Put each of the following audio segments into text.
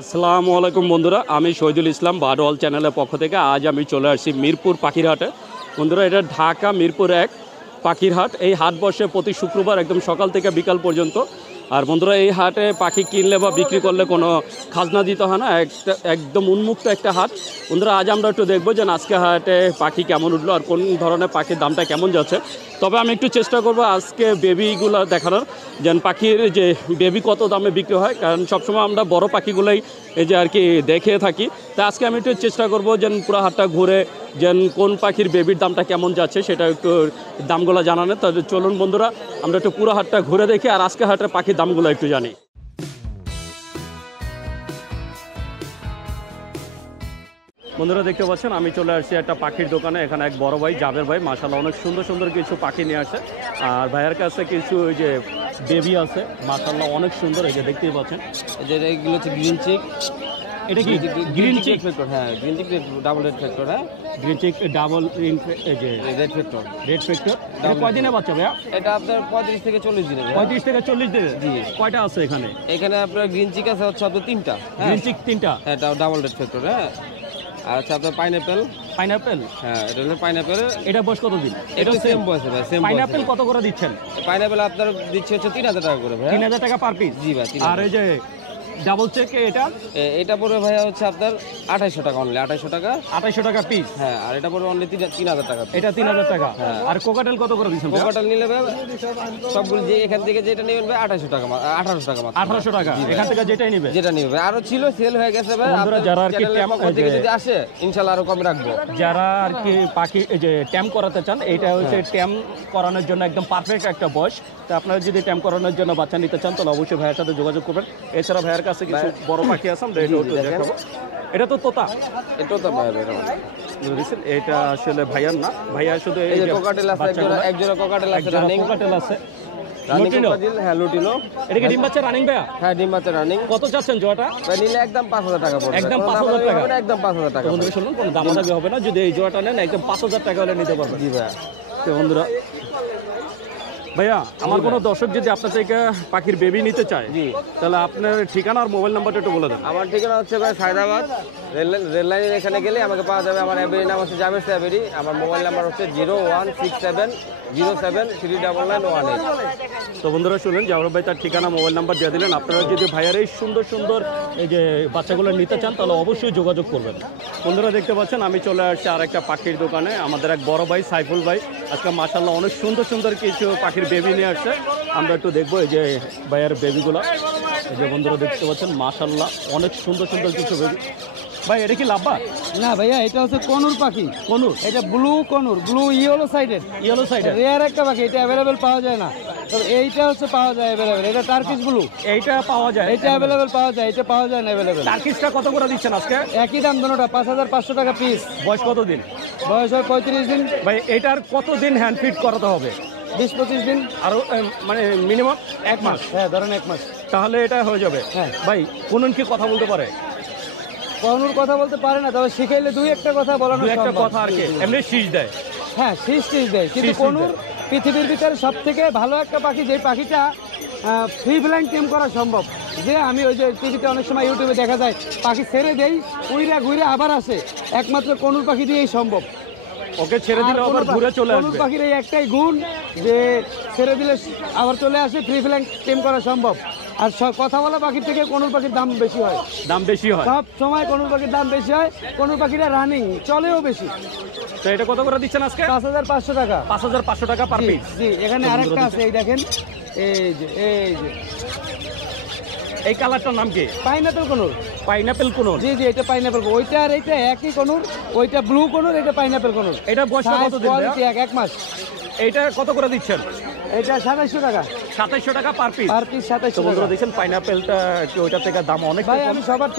আসসালামু আলাইকুম বন্ধুরা, আমি শহীদুল ইসলাম বারওয়াল চ্যানেলের পক্ষ থেকে আজ আমি চলে আসছি মিরপুর পাখির হাটে। বন্ধুরা, এটা ঢাকা মিরপুর 1 পাখির হাট। এই হাট বসে প্রতি শুক্রবার একদম সকাল থেকে বিকাল পর্যন্ত। আর বন্ধুরা, এই হাটে পাখি কিনলে বা বিক্রি করলে কোনো খাজনা দিতে হয় না, একদম উন্মুক্ত একটা হাট। বন্ধুরা, আজ আমরা একটু দেখবো যে আজকে হাটে পাখি কেমন উঠলো আর কোন ধরনের পাখির দামটা কেমন যাচ্ছে। তবে আমি একটু চেষ্টা করব আজকে বেবিগুলো দেখানোর, যেন পাখির যে বেবি কত দামে বিক্রি হয়, কারণ সবসময় আমরা বড় পাখিগুলোই এই যে আর কি দেখে থাকি। তা আজকে আমি একটু চেষ্টা করব যেন পুরো হাটটা ঘুরে যেন কোন পাখির বেবির দামটা কেমন যাচ্ছে সেটা একটু দামগুলো জানানো। তাহলে চলুন বন্ধুরা, আমরা একটু পুরো হাটটা ঘুরে দেখি আর আজকে হাটের পাখির দামগুলো একটু জানি। বন্ধুরা, দেখতে পাচ্ছেন আমি চলে আসছি একটা পাখির দোকানে। এখানে এক বড় ভাই জাবের ভাই মাশাআল্লাহ অনেক সুন্দর সুন্দর কিছু পাখি নিয়ে আসে। আর ভাইয়ের কাছে কিছু ওই যে বেবি আছে মাশাআল্লাহ অনেক সুন্দর, এই যে দেখতেই পাচ্ছেন। এই যে এগুলো হচ্ছে গ্রিন চিক। এটা কি গ্রিন চিক ফ্যাক্টর? হ্যাঁ, green cheek double red factor. হ্যাঁ, গ্রিন চিক ডাবল এই যে রেড ফ্যাক্টর। Red factor. এটা কয়দিনে বাচ্চা ভাইয়া? এটা আপনার 35 থেকে 40 দিনে। 35 থেকে 40 দিনে। জি। কয়টা আছে এখানে? এখানে আপনার গ্রিন চিক আছে হচ্ছে আপনার 3টা। গ্রিন চিক 3টা। হ্যাঁ, ডাবল রেড ফ্যাক্টর। হ্যাঁ, আর হচ্ছে আপনার পাইনাপেল। পাইনাপেল? হ্যাঁ, এটা হলো পাইনাপেল। এটা বয়স কতদিন? এটা সেম বয়সে ভাই, সেম বয়সে। পাইনাপেল কত করে দিচ্ছেন? পাইনাপেল আপনার দিচ্ছে হচ্ছে 3000 টাকা করে ভাই। 3000 টাকা পার পিস? জি ভাই। আর এই যে ডাবল চেক এটা? এটা পড়বে ভাইয়া হচ্ছে আপনার 2800 টাকা অনলি। 2800 টাকা। 2800 টাকা পিস? হ্যাঁ, আর এটা পড়বে অনলি 3000 টাকা। এটা 3000 টাকা। আর কোকাটেল কত করে দিচ্ছেন? কোকাটেল নিলে ভাই সবগুলো যে এখান থেকে যেটা নেবেন ভাই 2800 টাকা, 1800 টাকা মাত্র। 1800 টাকা এখান থেকে যেটাই নেবে? যেটা নিবে ভাই। আরো ছিল, সেল হয়ে গেছে ভাই। বন্ধুরা, যারা আর কি ট্যাম থেকে যদি আসে ইনশাআল্লাহ আরো কম রাখবো। যারা আর কি পাখি এই যে ট্যাম করাতে চান, এইটা হচ্ছে ট্যাম করানোর জন্য একদম পারফেক্ট একটা বয়স। তো আপনারা যদি ট্যাম করানোর জন্য বাচ্চা নিতে চান তাহলে অবশ্যই ভাইয়ের সাথে যোগাযোগ করবেন। এছাড়া ভাইয়ের কাছে কিছু বড় পাখি আছে, আমরা এটা একটু দেখাবো। এটা তো তোতা? এটাও তো ভাই বুঝছেন, এটা আসলে ভাইয়ার না, ভাইয়া শুধু এই যে কোকাটেল আছে, একজোড়া কোকাটেল আছে, রানিং কোকাটেল আছে। লুটিনো। হ্যাঁ, লুটিনো। এটা কি ডিম বাচ্চা রানিং ভাইয়া? হ্যাঁ, ডিম বাচ্চা রানিং। কত চাচ্ছেন জোড়াটা? ভাই নিলে একদম 5000 টাকা পড়বে। একদম 5000 টাকা? একদম 5000 টাকা। বন্ধুরা শুনুন, কোনো দামাদামি হবে না, যদি এই জোড়াটা নেন একদম 5000 টাকা হলে নিতে পারবেন। জি ভাই। তো বন্ধুরা, ভাইয়া আমার কোনো দর্শক যদি আপনার থেকে পাখির বেবি নিতে চায়, জি, তাহলে আপনার ঠিকানা আর মোবাইল নাম্বারটা একটু বলে দেন। আমার ঠিকানা হচ্ছে ভাই সায়দাবাদ রেল লাইনের এখানে গেলে আমাকে পাওয়া যাবে। আমার অ্যাবেরির নাম হচ্ছে জাবের সাহেবেরি। আমার মোবাইল নাম্বার হচ্ছে 01670739918। তো বন্ধুরা শুনুন, জাওয়ার ভাই তার ঠিকানা মোবাইল নাম্বার দিয়ে দিলেন। আপনারা যদি ভাইয়ার এই সুন্দর সুন্দর এই যে বাচ্চাগুলো নিতে চান তাহলে অবশ্যই যোগাযোগ করবেন। বন্ধুরা, দেখতে পাচ্ছেন আমি চলে আসছি আর একটা পাখির দোকানে। আমাদের এক বড় ভাই সাইফুল ভাই আজকে মাশাআল্লাহ অনেক সুন্দর সুন্দর কিছু পাখির বেবি নিয়ে আসছে। আমরা একটু দেখবো এই যে ভাইয়ার বেবিগুলো। এই যে বন্ধুরা দেখতে পাচ্ছেন মাশাআল্লাহ অনেক সুন্দর সুন্দর কিছু বেবি। ভাই এটা কি লাভবা? না ভাইয়া, এটা হচ্ছে কনুর পাখি। কনুর? এটা blue conure, blue yellow sided. Yellow sided rare একটা পাখি, এটা অ্যাভেলেবেল পাওয়া যায় না। তবে এইটা হচ্ছে পাওয়া যায় অ্যাভেলেবেল। এটা টার্কিশ ব্লু। এইটা পাওয়া যায়? এটা অ্যাভেলেবেল পাওয়া যায়, এটা পাওয়া যায় না অ্যাভেলেবেল। টার্কিশটা কত করে দিচ্ছেন আজকে? একই দাম দুটোটা, 5500 টাকা পিস। বয়স কত দিন? বয়স হয় 35 দিন। ভাই এটার কত দিন হ্যান্ড ফিট করাতে হবে? 20-25 দিন। আরো মানে মিনিমাম 1 মাস? হ্যাঁ, ধরেন 1 মাস। তাহলে এটা হয়ে যাবে? হ্যাঁ। ভাই কোন কি কথা বলতে পারে? কনুর কথা বলতে পারে না, তবে শিখাইলে দুই একটা কথা বলানো দু একটা সম্ভব। কথা আর কি এমনি শীষ দেয়? হ্যাঁ, শীষ দেয়। কিন্তু শীষ কনুর পৃথিবীর ভিতরে সব থেকে ভালো একটা পাখি, যে পাখিটা ফ্রি ফ্লাইং টেম করা সম্ভব। যে আমি ওই যে টিভিতে অনেক সময় ইউটিউবে দেখা যায় পাখি ছেড়ে দেই, উইরা ঘুরে আবার আসে, একমাত্র কনুর পাখি দিয়েই সম্ভব। ওকে ছেড়ে দিলে আবার ঘুরে চলে কনুর আসবে? পাখির এই একটাই গুণ যে ছেড়ে দিলে আবার চলে আসে, ফ্রি ফ্লাইং টেম করা সম্ভব। আর কথা বলা পাখির থেকে কনুর পাখির দাম বেশি হয়। দাম বেশি হয়? সব সময় কনুর পাখির দাম বেশি হয়। কনুর পাখিরা রানিং চলেও বেশি। তো এটা কত করে দিচ্ছেন আজকে? 5500 টাকা। 5500 টাকা পার জি, পিস? জি। এখানে আরেকটা আছে, এই দেখেন, এই যে এই কালারটার নাম কি? Pineapple colour. Pineapple colour? জি, এটা পাইনাপেল। ওইটা আর এইটা একই কনুর। ওইটা ব্লু কনুর, এটা পাইনাপেল কনুর। এটা বয়স কত দিন? কোয়ালিটি 1 মাস। এইটা কত করে দিচ্ছেন? এটা 2700 টাকা 2700 টাকা পার পিস? পার পিস 2700 বন্ধুরা টাকা। দেখছেন পাইনাপেলটা একটু ওইটার থেকে দাম অনেক ভাই আমি সবার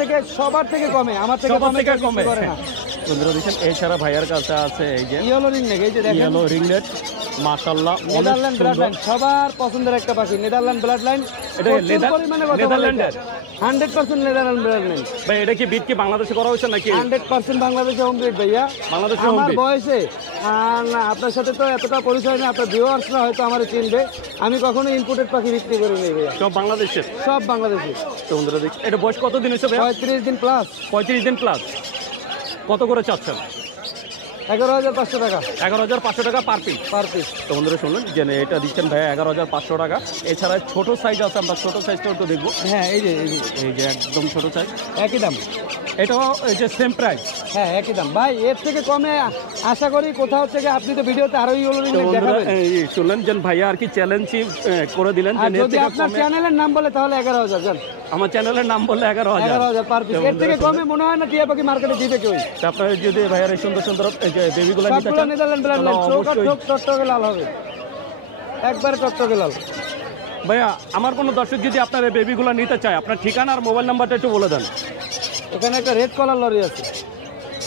থেকে কমে, আমার থেকে সবার থেকে কেউ কমে? করে না। বন্ধুরা দেখছেন এছাড়া ভাইয়ার কাছে আছে এই যে ইয়েলো রিং নেক, এই যে দেখেন ইয়েলো রিংনেট, মাশাআল্লাহ অনেক নেদারল্যান্ড ব্লাড সুন্দর। লাইন, সবার পছন্দের একটা পাখি নেদারল্যান্ড ব্লাড লাইন। এটা নেদারল্যান্ডের? 100% নেদারল্যান্ড ব্লাড লাইন, ভাই এটা কি বিট কি বাংলাদেশে করা হয়েছে নাকি 100% বাংলাদেশে হোম ব্রিড ভাইয়া। বাংলাদেশে home আমার breed? বয়সে না, আপনার সাথে তো এতটা পরিচয় নেই, আপনার ভিউয়ার্সরা হয়তো আমার চিনবে। আমি কখনো ইম্পোর্টেড পাখি বিক্রি করি নি ভাইয়া, সব বাংলাদেশের। সব বাংলাদেশি। তো বন্ধুরা দেখছেন এটা বয়স কত দিন হয়েছে ভাই? 35 দিন প্লাস, 35 দিন প্লাস। কত করে চাচ্ছেন? 11,500 টাকা 11,500 টাকা পার পিস। Per piece. তো বন্ধুরা শুনলেন যে এটা দিচ্ছেন ভাই 11,500 টাকা। এছাড়া ছোট সাইজ আছে, আমরা ছোট সাইজটাও একটু দেখবো। হ্যাঁ এই যে এই যে একদম ছোট সাইজ, একই দাম। এটাও এই যে সেম প্রাইস। হ্যাঁ একই দাম ভাই, এর থেকে কমে আশা করি কোথাও থেকে। আপনি তো ভিডিওতে আরো ইয়েলো রিং তো নেক বন্ধুরা দেখাবেন। এই শুনলেন যে ভাইয়া আর কি চ্যালেঞ্জই করে দিলেন যে আর এর যদি থেকে আপনার কমে। চ্যানেলের নাম বলে তাহলে 11,000 জান, আমার চ্যানেলের নাম বললে 11,000 11,000 পার পিস। তো এর বন্ধুরা থেকে শুনলেন। কমে মনে হয় না টিয়া পাখি মার্কেটে দিবে কেউ। তো আপনারা যদি ভাইয়ার এই সুন্দর সুন্দর এই যে বেবিগুলো নিতে সবগুলো চান নেদারল্যান্ড ব্লাড তাহলে লাইন, চোখ আর অবশ্যই। ঠোক টকটকে লাল হবে, একবারে টকটকে লাল। ভাইয়া আমার কোনো দর্শক যদি আপনার এই বেবিগুলো নিতে চায়, আপনার ঠিকানা আর মোবাইল নাম্বারটা একটু বলে দেন। এখানে একটা রেড কলার লরি আছে,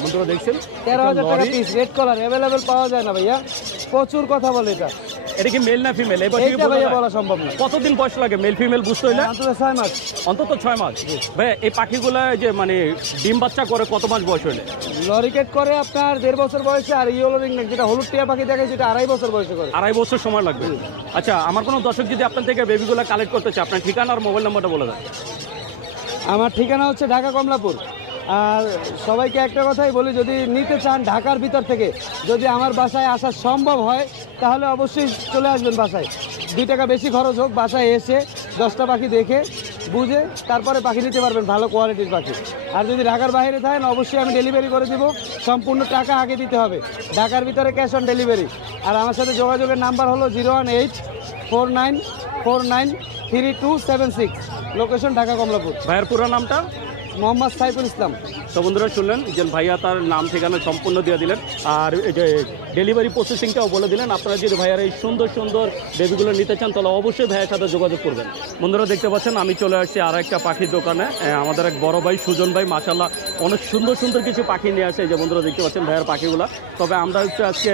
বন্ধুরা দেখছেন 13,000 টাকা লরি। পিস। রেড কলার অ্যাভেলেবেল পাওয়া যায় না ভাইয়া, প্রচুর কথা বলে এটা। এটা কি মেল না ফিমেল? এবার এইটা ভাইয়া বলা সম্ভব না। কতদিন বয়স লাগে মেল ফিমেল বুঝতে হইলে? অন্তত 6 মাস। অন্তত 6 মাস। ভাইয়া এই পাখিগুলো যে মানে ডিম বাচ্চা করে কত মাস বয়স হইলে? লরিকেট করে আপনার 1.5 বছর বয়সে, আর ইয়েলো রিং নেক যেটা হলুদ টিয়া পাখি দেখে সেটা 2.5 বছর বয়সে করে। 2.5 বছর সময় লাগবে। আচ্ছা আমার কোনো দর্শক যদি আপনার থেকে বেবিগুলো কালেক্ট করতে চায়, আপনার ঠিকানা আর মোবাইল নাম্বারটা বলে দেন। আমার ঠিকানা হচ্ছে ঢাকা কমলাপুর। আর সবাইকে একটা কথাই বলি, যদি নিতে চান ঢাকার ভিতর থেকে, যদি আমার বাসায় আসা সম্ভব হয় তাহলে অবশ্যই চলে আসবেন বাসায়। 2 টাকা বেশি খরচ হোক, বাসায় এসে 10টা পাখি দেখে বুঝে তারপরে পাখি নিতে পারবেন, ভালো কোয়ালিটির পাখি। আর যদি ঢাকার বাইরে থাকেন অবশ্যই আমি ডেলিভারি করে দেবো, সম্পূর্ণ টাকা আগে দিতে হবে। ঢাকার ভিতরে ক্যাশ অন ডেলিভারি। আর আমার সাথে যোগাযোগের নাম্বার হলো 01849493276, লোকেশন ঢাকা কমলাপুর। ভাইয়ের পুরো নামটা? মোহাম্মদ সাইফুল ইসলাম। তো বন্ধুরা শুনলেন যে ভাইয়া তার নাম ঠিকানা সম্পূর্ণ দিয়ে দিলেন, আর এই যে ডেলিভারি প্রসেসিংটাও বলে দিলেন। আপনারা যদি ভাইয়ার এই সুন্দর সুন্দর বেবিগুলো নিতে চান তাহলে অবশ্যই ভাইয়ের সাথে যোগাযোগ করবেন। বন্ধুরা দেখতে পাচ্ছেন আমি চলে আসছি আর একটা পাখির দোকানে। আমাদের এক বড় ভাই সুজন ভাই মাশাআল্লাহ অনেক সুন্দর সুন্দর কিছু পাখি নিয়ে আসে। এই যে বন্ধুরা দেখতে পাচ্ছেন ভাইয়ার পাখিগুলো। তবে আমরা একটু আজকে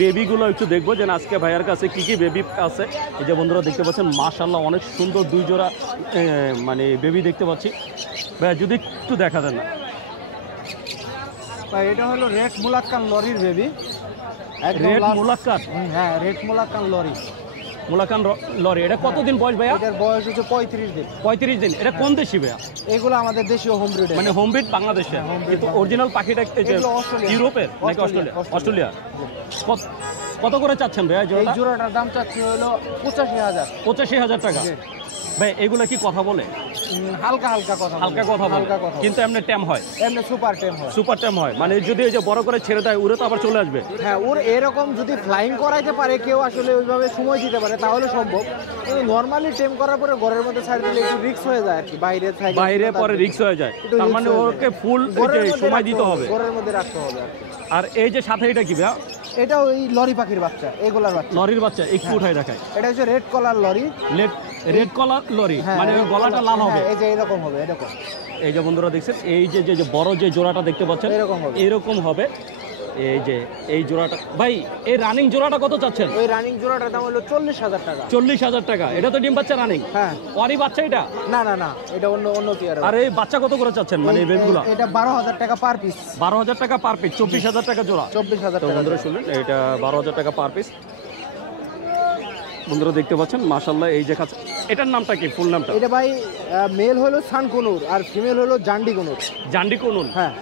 বেবিগুলো একটু দেখবো যে আজকে ভাইয়ার কাছে কী কী বেবি আছে। এই যে বন্ধুরা দেখতে পাচ্ছেন মাশাআল্লাহ অনেক সুন্দর 2 জোড়া মানে বেবি দেখতে পাচ্ছি। ভাইয়া যদি একটু দেখা দেন না। এটা হলো রেড মুলাক্কান লরির বেবি। রেড মুলাক্কান? হ্যাঁ রেড মুলাক্কান লরি। মুলাকান লরি। এটা কতদিন বয়স ভাইয়া? এটার বয়স হচ্ছে 35 দিন। 35 দিন। এটা কোন দেশি ভাইয়া? এগুলো আমাদের দেশীয় হোম ব্রিড। মানে হোম ব্রিড বাংলাদেশে, কিন্তু অরিজিনাল পাখিটা এগুলো অস্ট্রেলিয়া। ইউরোপের নাকি অস্ট্রেলিয়া? অস্ট্রেলিয়া। কত করে চাচ্ছেন ভাইয়া এই জোড়াটা? জোড়াটার দাম চাচ্ছি হলো 85,000। 85,000 টাকা। ভাই এগুলা কি কথা বলে? হালকা হালকা কথা বলে। হালকা কথা বলে, হালকা কথা কিন্তু এমনি ট্যাম হয়, এমনি সুপার টেম হয়। সুপার ট্যাম হয়। মানে যদি এই যে বড় করে ছেড়ে দেয় উড়ে তো আবার চলে আসবে। হ্যাঁ, ওর এরকম যদি ফ্লাইং করাইতে পারে কেউ, আসলে ওইভাবে সময় দিতে পারে তাহলে সম্ভব। কিন্তু নর্মালি টেম করার পরে ঘরের মধ্যে ছাড় দিলে একটু রিস্ক হয়ে যায় আর কি, বাইরে থাকে বাইরে পরে রিস্ক হয়ে যায়। তার মানে ওকে ফুল সময় দিতে হবে, ঘরের মধ্যে রাখতে হবে আর কি। আর এই যে সাথে এটা কি ভাইয়া? এটা ওই লরি পাখির বাচ্চা, এগুলার বাচ্চা। লরির বাচ্চা একটু উঠাই দেখায়। এটা হচ্ছে রেড কলার লরি। রেড কলার লরি, হ্যাঁ, মানে red গলাটা collar, লাল হবে। হ্যাঁ, এই যে এরকম হবে, এরকম। এই যে বন্ধুরা দেখছেন এই যে যে বড় যে জোড়াটা দেখতে পাচ্ছেন এরকম হবে। এরকম হবে। এই যে এই জোড়াটা ভাই, এই রানিং জোড়াটা কত চাচ্ছেন? ওই রানিং জোড়াটার দাম হলো 40,000 টাকা। 40,000 টাকা। এটা তো ডিম বাচ্চা রানিং? হ্যাঁ। ওরই বাচ্চা এটা? না না না, এটা অন্য টিয়ার। আর এই বাচ্চা কত করে চাচ্ছেন মানে এই বেবগুলো? এটা 12,000 টাকা পার পিস। 12,000 টাকা পার পিস, 24,000 টাকা জোড়া। 24,000 তো টাকা। বন্ধুরা শুনলেন এটা 12,000 টাকা পার পিস। বন্ধুরা দেখতে পাচ্ছেন মাশাআল্লাহ এই যে খাঁচা। এটার নামটা কি, ফুল নামটা? এটা ভাই মেল হলো সানকুনুর আর ফিমেল হলো জান্ডি কুনুর। জান্ডি কোনুন। হ্যাঁ,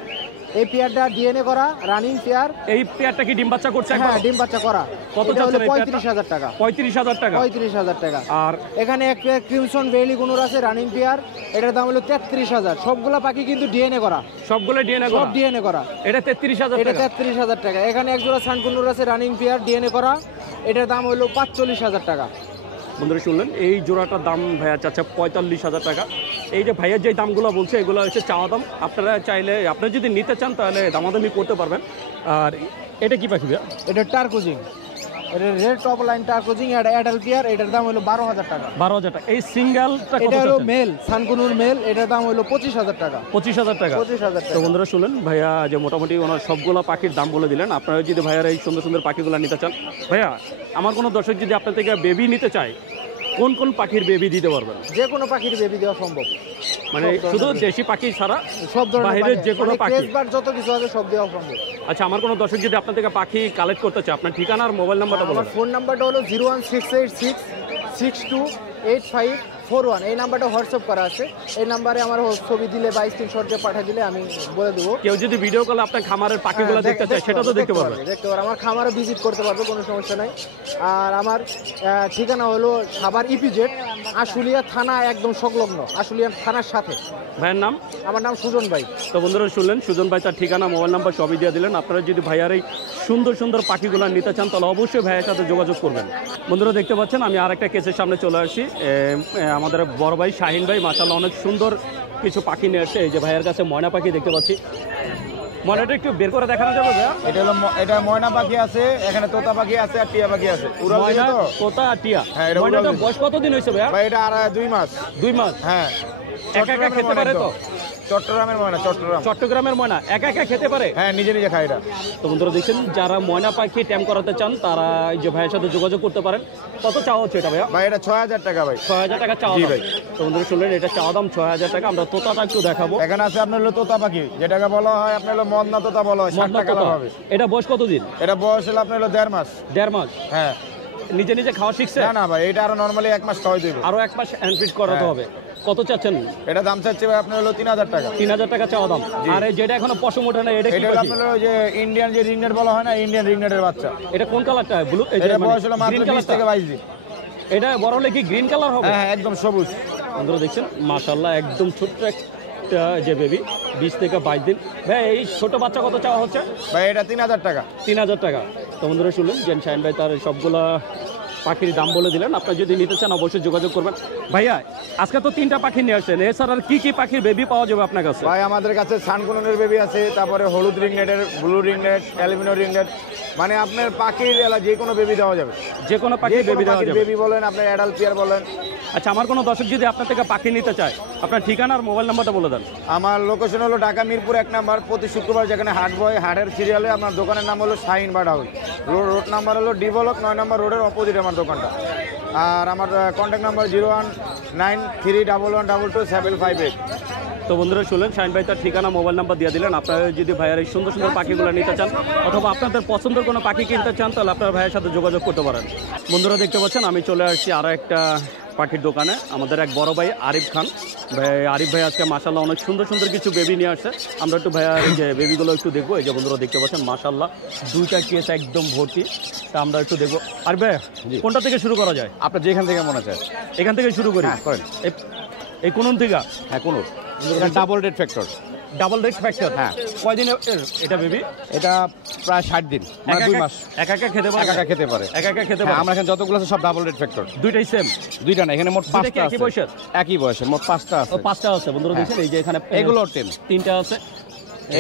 এই পেয়ারটা ডিএনএ করা রানিং পেয়ার। এই পেয়ারটা কি ডিম বাচ্চা করছে? হ্যাঁ, ডিম বাচ্চা করা। কত এটা হলো চাচ্ছেন এই পেয়ারটা? 35,000 টাকা। 35,000 টাকা। 35,000 টাকা। আর এখানে এক পেয়ার ক্রিমসন বেইলি কুনুর আছে রানিং পেয়ার, এটার দাম হলো 33,000। সবগুলা পাখি কিন্তু ডিএনএ করা, সবগুলো ডিএনএ সব করা? ডিএনএ করা। এটা 33,000 এটা টাকা। 33,000 টাকা। এখানে এক জোড়া সানকুনুর আছে রানিং পেয়ার ডিএনএ করা, এটার দাম হলো 45,000 টাকা। বন্ধুরা শুনলেন এই জোড়াটার দাম ভাইয়া চাচ্ছে 45,000 টাকা। এই যে ভাইয়া যে দামগুলো বলছে এগুলো হচ্ছে চাওয়া দাম। আপনারা চাইলে আপনারা যদি নিতে চান তাহলে দামাদামি করতে পারবেন। আর এটা কি পাখি ভাইয়া? এটা টার্কোজিং। এটা রেড টপ লাইন টার্কোজিং এটা অ্যাডাল্ট পেয়ার, এটার দাম হলো 12,000 টাকা। 12,000 টাকা। এই সিঙ্গেলটা এটা হলো মেল সানকুনুর মেল, এটার দাম হলো 25,000 টাকা। 25,000 টাকা। 25,000 তো টাকা। বন্ধুরা শুনলেন ভাইয়া যে মোটামুটি ওনার সবগুলো পাখির দাম বলে দিলেন। আপনারা যদি ভাইয়ার এই সুন্দর সুন্দর পাখিগুলো নিতে চান, ভাইয়া আমার কোনো দর্শক যদি আপনার থেকে বেবি নিতে চায়, কোন কোন পাখির বেবি দিতে পারবেন? যে কোনো পাখির বেবি দেওয়া সম্ভব, মানে শুধু দেশি পাখি ছাড়া সব ধরনের বাইরের যে কোনো পাখি? কেসবার যত কিছু আছে সব দেওয়া সম্ভব। আচ্ছা, আমার কোনো দর্শক যদি আপনার থেকে পাখি কালেক্ট করতে চায়, আপনার ঠিকানা আর মোবাইল নাম্বারটা বলুন। আমার ফোন নাম্বারটা হলো 01686628541। এই নাম্বারটা হোয়াটসঅ্যাপ করা আছে। এই নাম্বারে আমার ছবি দিলে বা স্ক্রিনশট দিয়ে পাঠিয়ে দিলে আমি বলে দেবো। কেউ যদি ভিডিও কলে আপনার খামারের পাখিগুলো দেখতে চায়, সেটা তো দেখতে পারবে। দেখতে পারবে, আমার খামারও ভিজিট করতে পারবে, কোনো সমস্যা নাই। আর আমার ঠিকানা হলো সাভার ইপিজেড, আশুলিয়া থানা একদম সংলগ্ন, আশুলিয়া থানার সাথে। ভাইয়ের নাম? আমার নাম সুজন ভাই। তো বন্ধুরা শুনলেন, সুজন ভাই তার ঠিকানা, মোবাইল নাম্বার সবই দিয়ে দিলেন। আপনারা যদি ভাইয়ার এই সুন্দর সুন্দর পাখিগুলো নিতে চান, তাহলে অবশ্যই ভাইয়ের সাথে যোগাযোগ করবেন। বন্ধুরা দেখতে পাচ্ছেন, আমি আরেকটা কেসের সামনে চলে আসি। আমাদের বড় ভাই শাহিন ভাই মাশাআল্লাহ অনেক সুন্দর কিছু পাখি নিয়ে আসছে। এই যে ভাইয়ের কাছে ময়না পাখি দেখতে পাচ্ছি। ময়নাটা একটু বের করে দেখানো যাবে ভাইয়া? এটা হলো এটা ময়না পাখি আছে, এখানে তোতা পাখি আছে আর টিয়া পাখি আছে। উড়াল দিকে ময়না, তো? তোতা আর টিয়া। হ্যাঁ, এটা উড়াল ময়নাটা দিকে। বয়স কতদিন হয়েছে ভাইয়া? ভাই এটা আর 2 মাস। 2 মাস। হ্যাঁ, একা একা খেতে পারে তো? চট্টগ্রামের ময়না, চট্টগ্রামের ময়না একা একা খেতে পারে? হ্যাঁ, নিজে নিজে খায় এটা। তো বন্ধুরা দেখছেন, যারা ময়না পাখি ট্যাম করাতে চান, তারা এই যে ভাইয়ের সাথে যোগাযোগ করতে পারেন। কত চাওয়া হচ্ছে এটা ভাইয়া? ভাই এটা 6,000 টাকা ভাই। 6,000 টাকা চাওয়া জি দাম। ভাই। তো বন্ধুরা শুনলেন, এটা চাওয়া দাম 6,000 টাকা। আমরা তোতাটা একটু দেখাবো। এখানে আছে আপনার হলো তোতা পাখি, যেটাকে বলা হয় আপনার হলো মদনা তোতা বলা হয়, 7 মদনা টাকা তোতা। হবে। এটা বয়স কতদিন? এটা বয়স হলো আপনার হলো 1.5 মাস। 1.5 মাস। হ্যাঁ। নিজে নিজে খাওয়া শিখছে? না না ভাই, এটা আরো নরমালি 1 মাস খাওয়াই দিবে। আরো 1 মাস এনফিট করাতে হ্যাঁ। হবে। কত চাচ্ছেন? এটা দাম চাচ্ছে ভাই আপনার হলো 3,000 টাকা। 3,000 টাকা চাওয়া দাম। জি। আর এই যেটা এখনো পশম ওঠে না, এটা কি এটা হলো পাখি? আপনার ওই যে ইন্ডিয়ান যে রিংনেট বলা হয় না, ইন্ডিয়ান রিংনেটের বাচ্চা। এটা কোন কালারটা? ব্লু? এটা বয়স হলো মাত্র 20 থেকে 22 দিন। এটা বড় হলে কি গ্রিন কালার হবে? হ্যাঁ, একদম সবুজ। বন্ধুরা দেখছেন, মাশাআল্লাহ একদম ছোট্ট একটা যে বেবি, 20 থেকে 22 দিন। ভাই এই ছোট বাচ্চা কত চাওয়া হচ্ছে? ভাই এটা 3,000 টাকা। 3,000 টাকা। তো বন্ধুরা শুনলেন, জেন শাহিন ভাই তার সবগুলা পাখির দাম বলে দিলেন। আপনারা যদি নিতে চান অবশ্যই যোগাযোগ করবেন। ভাইয়া আজকে তো 3টা পাখি নিয়ে আসছেন, এছাড়া আর কি কি পাখির বেবি পাওয়া যাবে আপনার কাছে? ভাই আমাদের কাছে সানকুনের বেবি আছে, তারপরে হলুদ রিংনেটের, ব্লু রিংনেট, অ্যালুমিনো রিংনেট, মানে আপনার পাখির যে কোনো বেবি দেওয়া যাবে। যে কোনো পাখির বেবি দেওয়া যাবে। বেবি বলেন, আপনি অ্যাডাল্ট পেয়ার বলেন। আচ্ছা, আমার কোনো দর্শক যদি আপনার থেকে পাখি নিতে চায়, আপনার ঠিকানা আর মোবাইল নাম্বারটা বলে দেন। আমার লোকেশন হলো ঢাকা মিরপুর 1 নাম্বার। প্রতি শুক্রবার যেখানে হাট বয়, হাটের সিরিয়ালে আমার দোকানের নাম হলো Shahin bird house. Road number হলো ডি ব্লক 9 নম্বর রোডের অপোজিট আমার দোকানটা। আর আমার কন্ট্যাক্ট নাম্বার 01931122758। তো বন্ধুরা শুনলেন, শাহিন ভাই তার ঠিকানা মোবাইল নাম্বার দিয়ে দিলেন। আপনারা যদি ভাইয়ের এই সুন্দর সুন্দর পাখিগুলো নিতে চান, অথবা আপনাদের পছন্দের কোনো পাখি কিনতে চান, তাহলে আপনার ভাইয়ের সাথে যোগাযোগ করতে পারেন। বন্ধুরা দেখতে পাচ্ছেন, আমি চলে আসছি আরও একটা পাখির দোকানে। আমাদের এক বড় ভাই আরিফ খান ভাই। আরিফ ভাই আজকে মাশাআল্লাহ অনেক সুন্দর সুন্দর কিছু বেবি নিয়ে আসছে। আমরা একটু ভাইয়ার এই যে বেবিগুলো একটু দেখবো। এই যে বন্ধুরা দেখতে পাচ্ছেন, মাশাআল্লাহ 2টা কেস একদম ভর্তি। তা আমরা একটু দেখবো। আরিফ ভাই, কোনটা থেকে শুরু করা যায়? আপনার যেখান থেকে মনে চায় এখান থেকে শুরু করি। করেন। এই কোন থেকে? হ্যাঁ, কোনো double red factor. Double red factor. হ্যাঁ। কয়দিন এটা বেবি? এটা প্রায় 60 দিন, মানে 2 মাস। একা একা খেতে পারে? একা খেতে পারে। একা একা খেতে হ্যাঁ, পারে। আমরা এখানে যতগুলো আছে সব ডাবল রেড ফ্যাক্টর। দুইটাই সেম? দুইটা না, এখানে মোট 5টা আছে। একই বয়সের? একই বয়সের, মোট 5টা আছে। 5টা আছে। বন্ধুরা দেখছেন, এই যে এখানে এগুলো টেম। 3টা আছে।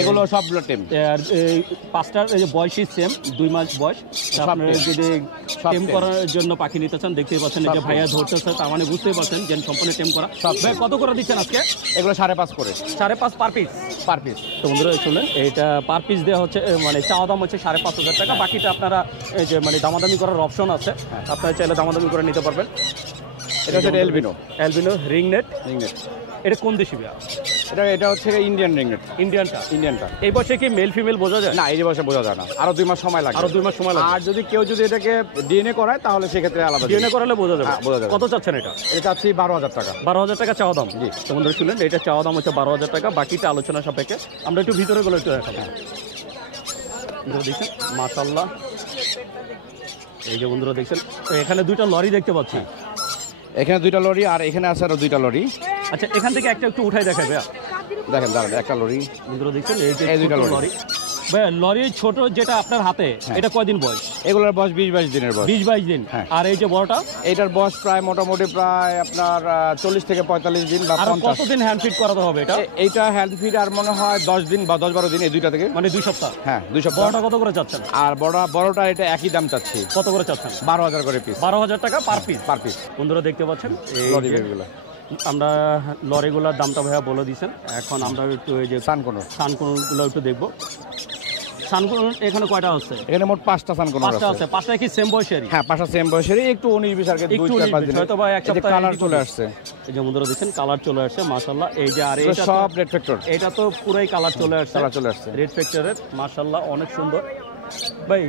এগুলো সবগুলো টেম। আর এই 5টার এই যে বয়সই সেম, 2 মাস বয়স। আপনারা যদি টেম করার জন্য পাখি নিতে চান, দেখতেই পাচ্ছেন এই যে ভাইয়া ধরতেছে, তার মানে বুঝতেই পারছেন যে সম্পূর্ণ টেম করা। ভাই কত করে দিচ্ছেন আজকে? এগুলো 5.5 করে। 5.5 পার পিস? Per piece. তো বন্ধুরা শুনলেন, এটা পার পিস দেওয়া হচ্ছে, মানে চাওয়া দাম হচ্ছে 5,500 টাকা। বাকিটা আপনারা এই যে মানে দামাদামি করার অপশন আছে, আপনারা চাইলে দামাদামি করে নিতে পারবেন। এটা হচ্ছে অ্যালবিনো। অ্যালবিনো রিংনেট। রিংনেট এটা কোন দেশি ভাইয়া? এটা হচ্ছে ইন্ডিয়ান রিংনেট। ইন্ডিয়ানটা। এই বয়সে কি মেল ফিমেল বোঝা যায়? না, এই যে বয়সে বোঝা যায় না, আরো 2 মাস সময় লাগে। আরো 2 মাস সময় লাগে। আর যদি কেউ এটাকে ডিএনএ করায়, তাহলে সেক্ষেত্রে আলাদা। ডিএনএ করালে বোঝা যাবে। হ্যাঁ, বোঝা যাবে। কত চাচ্ছেন এটা? এটা চাচ্ছি 12,000 টাকা। 12,000 টাকা চাওয়া দাম। জি। তো বন্ধুরা শুনলেন, এটা চাওয়া দাম হচ্ছে 12,000 টাকা। বাকিটা আলোচনা সাপেক্ষে। আমরা একটু ভিতরে গুলো একটু দেখাবো। বন্ধুরা দেখছেন, মাশাআল্লাহ এই যে বন্ধুরা দেখছেন, এখানে 2টা লরি দেখতে পাচ্ছি। এখানে 2টা লরি, আর এখানে আছে আরো 2টা লরি। আচ্ছা, এখান থেকে একটা একটু উঠাই দেখাবে। দেখেন, দাঁড়ান, একটা লরি। বন্ধুরা দেখছেন, এই যে এই 2টা ছোট লরি। ভাই লরি ছোট যেটা আপনার হাতে, এটা কয়দিন বয়স? এগুলোর বয়স 20-22 দিনের বয়স। 20-22 দিন। হ্যাঁ। আর এই যে বড়টা এইটার বয়স প্রায় মোটামুটি প্রায় আপনার 40 থেকে 45 দিন বা আর 50। কতদিন হ্যান্ড ফিট করাতে হবে এটা? এইটা হেলথ ফিড আর মনে হয় 10 দিন বা 10-12 দিন, এই দুইটা থেকে। মানে 2 সপ্তাহ। হ্যাঁ 2 সপ্তাহ। বড়টা কত করে চাচ্ছেন? আর বড়টা এটা একই দাম চাচ্ছি, কত করে চাচ্ছেন? 12,000 করে পিস। 12,000 টাকা পার পিস। Per piece. বন্ধুরা দেখতে পাচ্ছেন এই লরি যে বেবিগুলো আমরা লরিগুলোর দামটা ভাইয়া বলে দিয়েছেন। এখন আমরা একটু এই যে সানকোনো। সানকোনগুলো একটু দেখবো। সানকোন এখানে কয়টা আছে? এখানে মোট 5টা সানকোনো 5টা আছে। আছে। 5টা কি সেম বয়সেরই? হ্যাঁ 5টা সেম বয়সেরই, একটু 19-20 আর কি, একটু 2-4-5 দিন। হয়তো বা এক সপ্তাহ কালার চলে আসছে। এই যে বন্ধুরা দেখছেন কালার চলে আসছে মাশাআল্লাহ। এই যে আর এগুলো এটা সব রেড ফ্যাক্টর। এটা তো পুরাই কালার চলে আসছে। কালার চলে আসছে। রেড ফ্যাক্টরের মাশাআল্লাহ অনেক সুন্দর। ভাই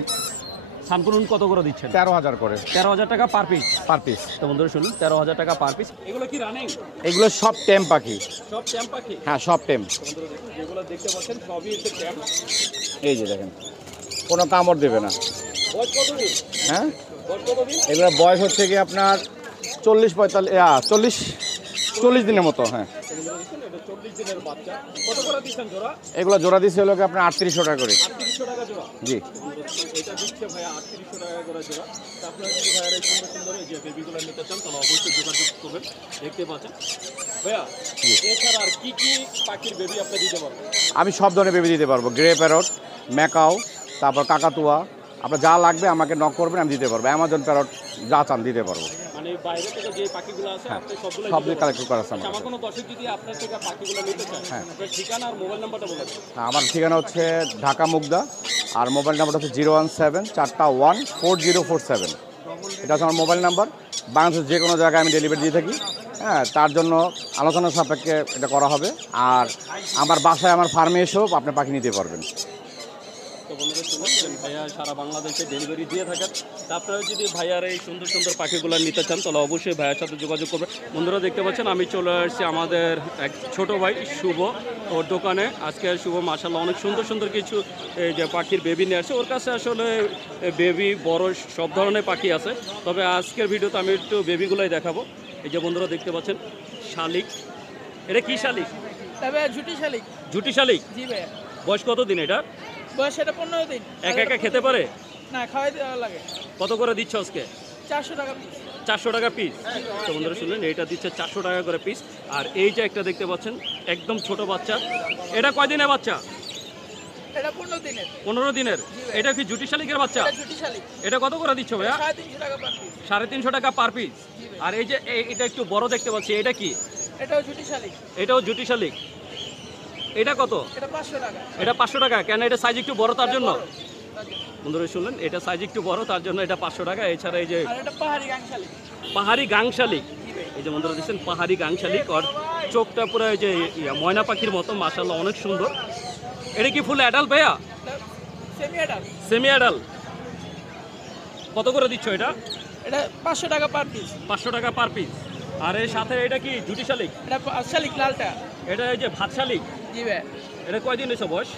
সানকুন কত করে দিচ্ছেন? 13,000 করে 13,000 টাকা পার পিস। Per piece. তো বন্ধুরা শুনুন 13,000 টাকা পার পিস। এগুলো কি রানিং? এগুলো সব টেম পাখি। সব ট্যাম্প পাখি? হ্যাঁ সব টেম। বন্ধুরা দেখুন যেগুলো দেখতে পাচ্ছেন সবই হচ্ছে ট্যাম্প। এই যে দেখেন কোনো কামড় দেবে না। বয়স কত দিন? হ্যাঁ বয়স কত দিন? এগুলোর বয়স হচ্ছে কি আপনার 40 দিনের মতো। হ্যাঁ বন্ধুরা দেখুন এটা 40 দিনের বাচ্চা। কত করে দিচ্ছেন জোড়া? এগুলো জোড়া দিচ্ছে হলো কি আপনার 3800 টাকা করে। 3800 টাকা জোড়া। জি। এটা দিচ্ছে ভাইয়া 3800 টাকা করে জোড়া। তা আপনারা যদি ভাইয়ার এই সুন্দর সুন্দর এই যে বেবিগুলো নিতে চান তাহলে অবশ্যই যোগাযোগ করবেন। দেখতে পাচ্ছেন ভাইয়া এছাড়া আর কি কি পাখির বেবি আপনি দিতে পারবেন? আমি সব ধরনের বেবি দিতে পারবো, গ্রে প্যারট, ম্যাকাও, তারপর কাকাতুয়া, আপনার যা লাগবে আমাকে নক করবেন, আমি দিতে পারবো। অ্যামাজন প্যারট যা চান দিতে পারবো। মানে বাইরে থেকে যে পাখিগুলো আছে আপনি সবগুলো সব কালেক্ট করা আছে আমার কোনো দর্শক যদি আপনার থেকে পাখিগুলো নিতে চান আপনার ঠিকানা আর মোবাইল নাম্বারটা বলে দিন। আমার ঠিকানা হচ্ছে ঢাকা মুগদা, আর মোবাইল নাম্বারটা হচ্ছে 017-4টা1-4047। এটা হচ্ছে আমার মোবাইল নাম্বার। বাংলাদেশের যে কোনো জায়গায় আমি ডেলিভারি দিয়ে থাকি। হ্যাঁ তার জন্য আলোচনা সাপেক্ষে এটা করা হবে। আর আমার বাসায় আমার ফার্মে এসেও আপনি পাখি নিতে পারবেন। তো বন্ধুরা শুনুন ভাইয়া সারা বাংলাদেশে ডেলিভারি দিয়ে থাকেন। তা আপনারা যদি ভাইয়ার এই সুন্দর সুন্দর পাখিগুলো নিতে চান তাহলে অবশ্যই ভাইয়ার সাথে যোগাযোগ করবেন। বন্ধুরা দেখতে পাচ্ছেন আমি চলে আসছি আমাদের এক ছোট ভাই শুভ, ওর দোকানে। আজকে শুভ মাশাআল্লাহ অনেক সুন্দর সুন্দর কিছু এই যে পাখির বেবি নিয়ে আসছে। ওর কাছে আসলে বেবি বড় সব ধরনের পাখি আছে, তবে আজকের ভিডিওতে আমি একটু বেবিগুলোই দেখাবো। এই যে বন্ধুরা দেখতে পাচ্ছেন শালিক। এটা কি শালিক? তবে ঝুটি শালিক। ঝুটি শালিক। জি ভাই। বয়স কত দিন এটা? বয়স এটা 15 দিন। একা একা খেতে পারে? না, খাওয়াই দেওয়া লাগে। কত করে দিচ্ছ আজকে? 400 টাকা পিস। 400 টাকা পিস। তো বন্ধুরা শুনলেন এটা দিচ্ছে 400 টাকা করে পিস। আর এই যে একটা দেখতে পাচ্ছেন একদম ছোট বাচ্চা, এটা কয় দিনের বাচ্চা? এটা 15 দিনের। 15 দিনের। এটা কি ঝুটি শালিকের বাচ্চা? এটা ঝুটি শালিক। এটা কত করে দিচ্ছ ভাইয়া? 350 টাকা পার পিস। 350 টাকা পার পিস। আর এই যে এটা একটু বড় দেখতে পাচ্ছি, এটা কি? এটাও ঝুটি শালিক। এটাও ঝুটি শালিক। এটা কত? এটা 500 টাকা। এটা 500 টাকা। কেন? এটা সাইজ একটু বড় তার জন্য। বন্ধুরা শুনলেন এটা সাইজ একটু বড় তার জন্য এটা 500 টাকা। এছাড়া এই যে আর এটা পাহাড়ি গাং শালিক। পাহাড়ি গাং শালিক। এই যে বন্ধুরা দেখছেন পাহাড়ি গাং শালিক, আর চোখটা পুরো এই যে ময়না পাখির মতো মাশাআল্লাহ অনেক সুন্দর। এটা কি ফুল অ্যাডাল্ট ভাইয়া? Semi adult. Semi adult. কত করে দিচ্ছ এটা? এটা 500 টাকা পার পিস। 500 টাকা পার পিস। আর এর সাথে এটা কি ঝুটি শালিক? এটা শালিক লালটা। এটা এই যে ভাত শালিক। জি ভাই। এটা কয়দিন এসে বয়স?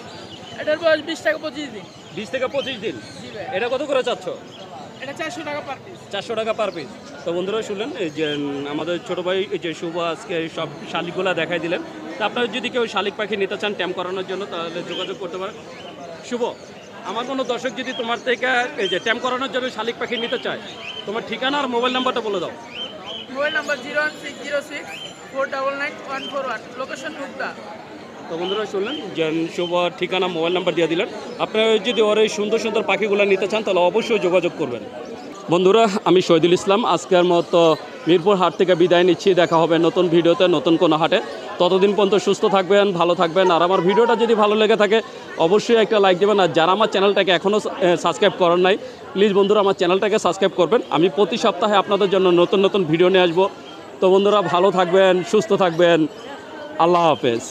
এটার বয়স 20 থেকে 25 দিন। 20 থেকে 25 দিন। জি ভাই। এটা কত করে চাচ্ছ? এটা 400 টাকা পার পিস। 400 টাকা পার পিস। তো বন্ধুরা শুনলেন এই যে আমাদের ছোট ভাই এই যে শুভ আজকে সব শালিকগুলা দেখাই দিলেন। তা আপনারা যদি কেউ শালিক পাখি নিতে চান ট্যাম্প করানোর জন্য তাহলে যোগাযোগ করতে পারেন। শুভ, আমার কোনো দর্শক যদি তোমার থেকে এই যে ট্যাম্প করানোর জন্য শালিক পাখি নিতে চায়, তোমার ঠিকানা আর মোবাইল নাম্বারটা বলে দাও। Mobile number 01606 499 141। লোকেশন মুগদা। তো বন্ধুরা শুনলেন যে শুভ ঠিকানা মোবাইল নাম্বার দিয়ে দিলেন। আপনারা যদি ওর এই সুন্দর সুন্দর পাখিগুলো নিতে চান তাহলে অবশ্যই যোগাযোগ করবেন। বন্ধুরা আমি শহীদুল ইসলাম আজকের মতো মিরপুর হাট থেকে বিদায় নিচ্ছি। দেখা হবে নতুন ভিডিওতে নতুন কোনো হাটে। ততদিন পর্যন্ত সুস্থ থাকবেন, ভালো থাকবেন। আর আমার ভিডিওটা যদি ভালো লেগে থাকে অবশ্যই একটা লাইক দেবেন। আর যারা আমার চ্যানেলটাকে এখনও সাবস্ক্রাইব করেন নাই প্লিজ বন্ধুরা আমার চ্যানেলটাকে সাবস্ক্রাইব করবেন। আমি প্রতি সপ্তাহে আপনাদের জন্য নতুন নতুন ভিডিও নিয়ে আসবো। তো বন্ধুরা ভালো থাকবেন, সুস্থ থাকবেন। আল্লাহ হাফেজ।